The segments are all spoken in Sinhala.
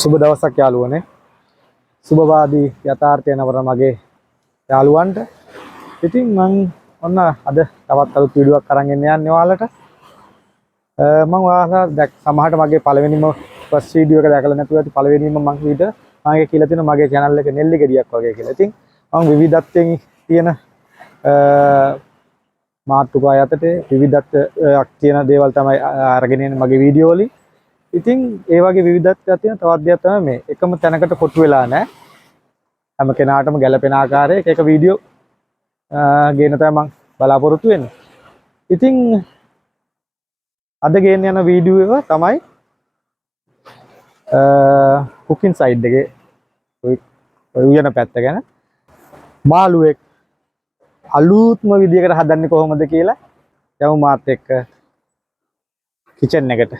සුබ දවසක් යාළුවනේ. සුබවාදී යථාර්ථය නවර මගේ යාළුවන්ට. ඉතින් මම ඔන්න අද තවත් අලුත් වීඩියෝවක් අරන් එන්න යන්නේ ඔයාලට. මම ඔයාලා සමහරට මගේ පළවෙනිම ෆස්ට් වීඩියෝ එක දැකලා නැතුව ඇති. පළවෙනිම මම කියලා තියෙනවා මගේ channel එක නෙල්ලි ගෙඩියක් වගේ කියලා. ඉතින් මම විවිධත්වයෙන් තියෙන මාතෘකා යටතේ විවිධත්වයක් තියෙන දේවල් තමයි අරගෙන එන්නේ මගේ වීඩියෝ වලින්. ඉතින් ඒ වගේ විවිධත්වයක් තියෙන තවත් දෙයක් තමයි මේ එකම තැනකට කොටු වෙලා නැහැ. හැම කෙනාටම ගැළපෙන ආකාරයක එක වීඩියෝ ගේන තමයි මම බලාපොරොත්තු වෙන්නේ. ඉතින් අද ගේන්න යන වීඩියෝ එක තමයි කුකින් සයිඩ් එකේ ඔය උයන පැත්ත ගැන මාළුවෙක් අලුත්ම විදියකට හදන්නේ කොහොමද කියලා යමු මාත් එක්ක කිචන් එකට.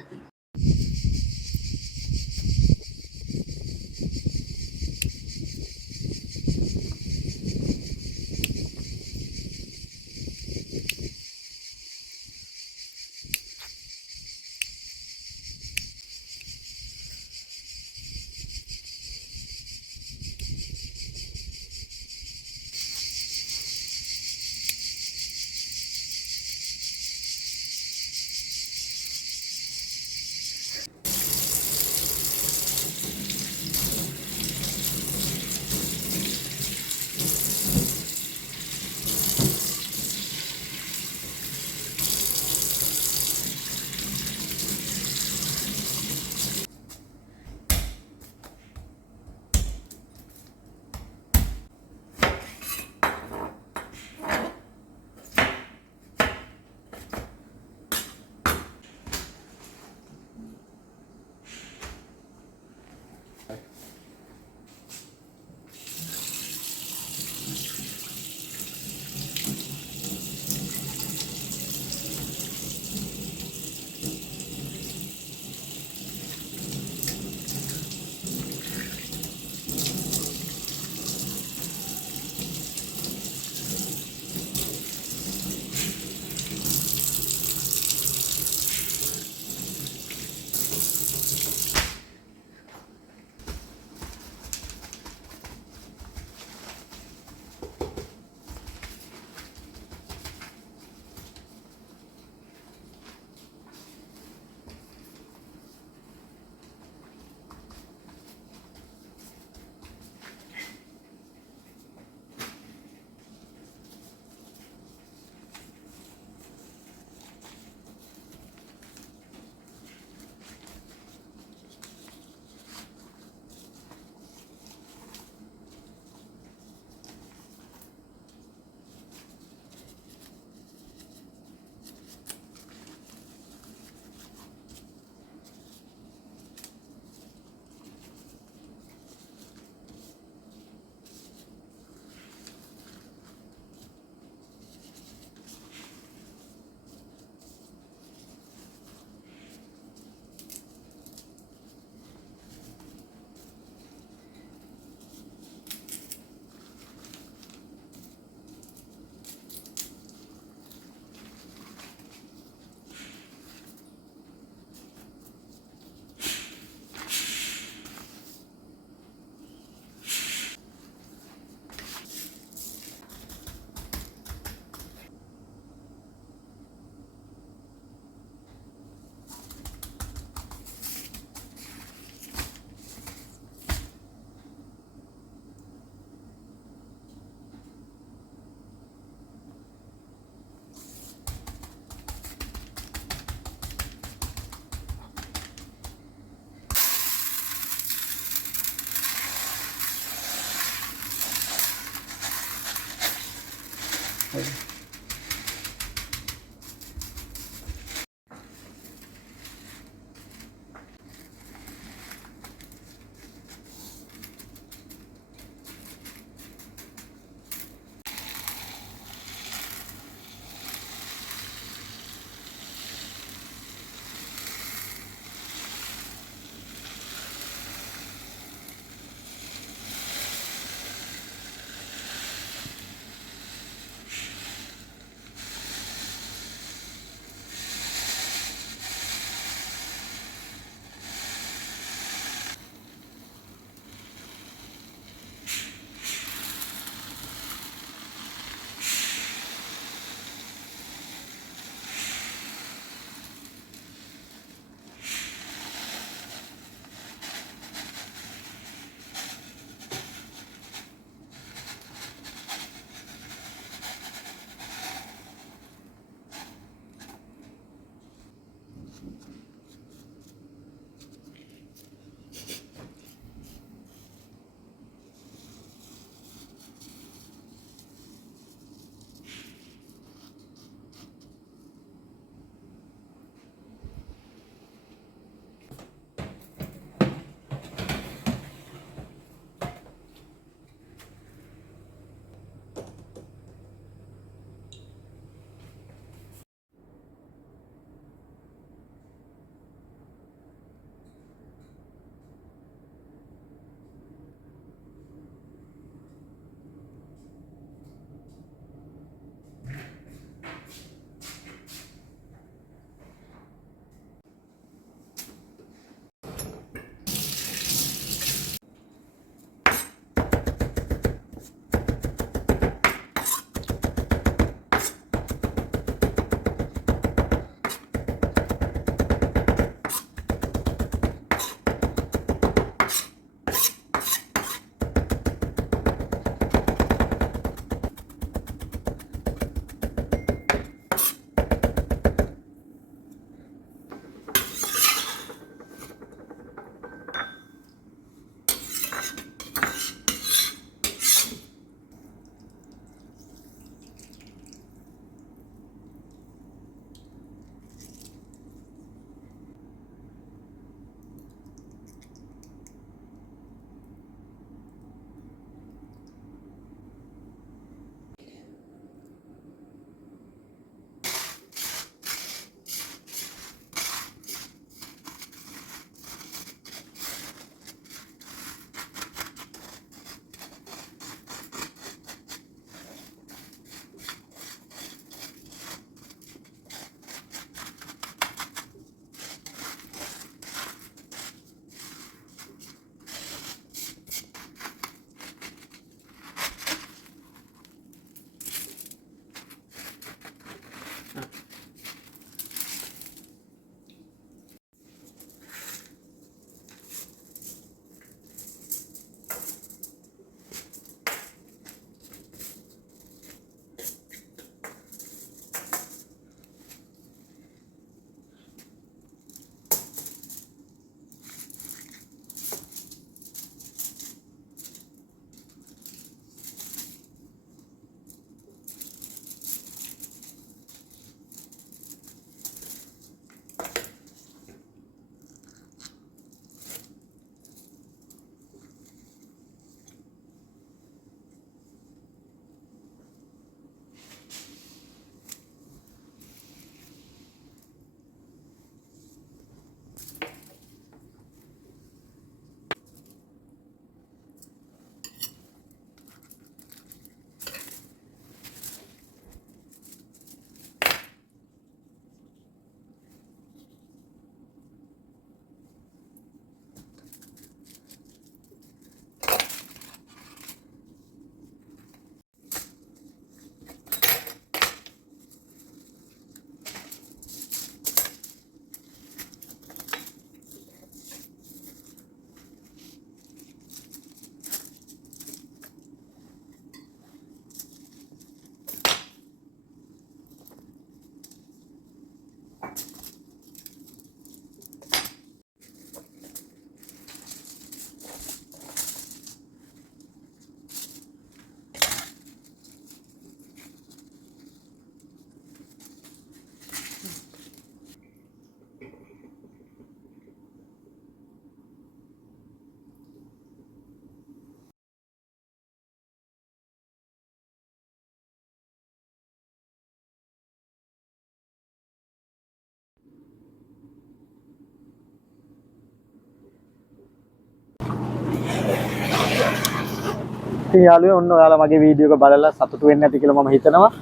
ඉතින් යාළුවෝ ඔන්න ඔයාලා මගේ වීඩියෝ එක බලලා සතුටු වෙන්න ඇති කියලා මම හිතනවා.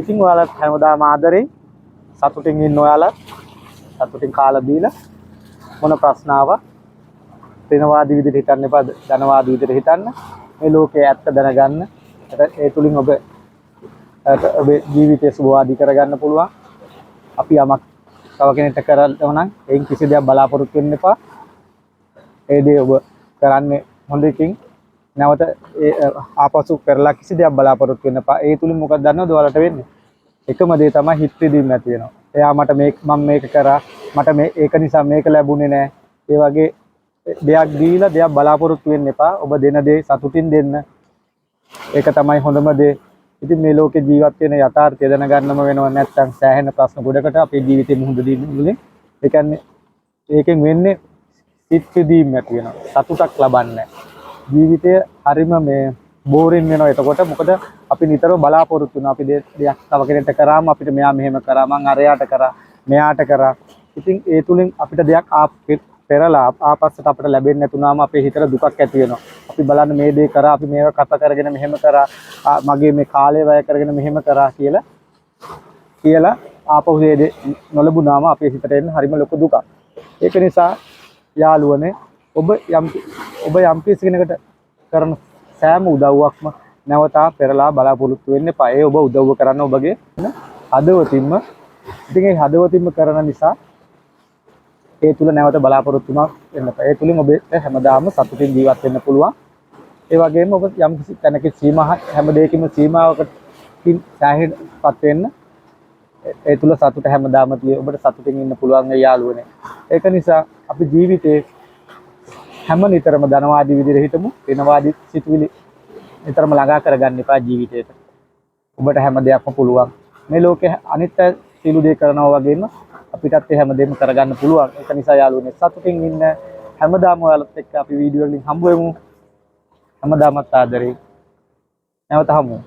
ඉතින් ඔයාලත් හැමදාම ආදරෙන් සතුටින් ඉන්න ඔයාලා සතුටින් කාලා බීලා මොන ප්‍රශ්න ආවා වෙනවාදී විදිහට හිතන්න එපා, ධනවාදී විදිහට හිතන්න. මේ ලෝකයේ ඇත්ත දැනගන්න. ඒ තුලින් ඔබේ ජීවිතය සුභවාදී කරගන්න පුළුවන්. අපි යමක් තව කෙනෙක්ට කරනවා නම් එයින් කිසි දෙයක් බලාපොරොත්තු වෙන්න එපා. ඒ දේ ඔබ කරන්නේ හොඳකින් නැවත ආපසු කරලා කිසි දෙයක් බලාපොරොත්තු වෙන්න එපා. ඒ තුලින් මොකක්ද දන්නවද ඔයාලට වෙන්නේ? එකම දේ තමයි හිත රිදීම ඇති වෙනවා. එයා මම මේක කරා, මට ඒක නිසා මේක ලැබුණේ නැහැ. ඒ වගේ දෙයක් දීලා දෙයක් බලාපොරොත්තු වෙන්න එපා. ඔබ දෙන දේ සතුටින් දෙන්න. ඒක තමයි හොඳම දේ. ඉතින් මේ ලෝකේ ජීවත් වෙන යථාර්ථය දැනගන්නම වෙනවා. නැත්නම් සෑහෙන ප්‍රශ්න ගොඩකට අපේ ජීවිතේ මුහුණ දීන්නේ. ඒ කියන්නේ ඒකෙන් වෙන්නේ හිත රිදීම ඇති වෙනවා. සතුටක් ලබන්නේ ජීවිතය හරිම මේ බෝරින් වෙනවා. එතකොට මොකද අපි නිතරම බලාපොරොත්තු වෙනවා. අපි දෙයක් තව කෙනෙක්ට කරාම අපිට මෙයා මෙහෙම කරා, මං අරයාට කරා, මෙයාට කරා. ඉතින් ඒ තුලින් අපිට දෙයක් පෙරලා ආපස්සට අපිට ලැබෙන්නේ නැතුණාම අපේ හිතට දුකක් ඇති වෙනවා. අපි බලන්න මේ දේ කරා, අපි මේක කත කරගෙන මෙහෙම කරා, මගේ මේ කාලය වැය කරගෙන මෙහෙම කරා කියලා ආපහු දේ නොලැබුණාම අපේ හිතට එන්න හරිම ලොකු දුකක්. ඒක නිසා යාළුවනේ ඔබ යම් කිසි කෙනෙකුට කරන සෑම උදව්වක්ම නැවතා පෙරලා බලාපොරොත්තු වෙන්න එපා. ඒ ඔබ උදව්ව කරන්න ඔබගේ හදවතින්ම. ඉතින් ඒ හදවතින්ම කරන නිසා ඒ තුල නැවත බලාපොරොත්තුමක් වෙන්න එපා. ඒ තුලින් ඔබට හැමදාම සතුටින් ජීවත් වෙන්න පුළුවන්. ඒ වගේම ඔබ යම් කිසි තැනක හැම දෙයකින්ම සීමාවකින් සාහිත්‍යපත් වෙන්න. ඒ තුල සතුට හැමදාම ඔබට සතුටින් ඉන්න පුළුවන් යාළුවනේ. ඒක නිසා අපි ජීවිතේ නිතරම ධනවාදී විදිහට හිටමු. වෙනවාදී සිතුවිලි නිතරම ළඟා කරගන්න එපා ජීවිතේට. ඔබට හැම දෙයක්ම පුළුවන්. මේ ලෝකේ අනිත් සියලු දේ කරනවා වගේම අපිටත් ඒ හැම දෙයක්ම කරගන්න පුළුවන්. ඒක නිසා යාළුවනේ සතුටින් ඉන්න. හැමදාම ඔයාලත් එක්ක අපි වීඩියෝ වලින් හම්බ වෙමු. හැමදාමත් ආදරේ. නැවත හමු.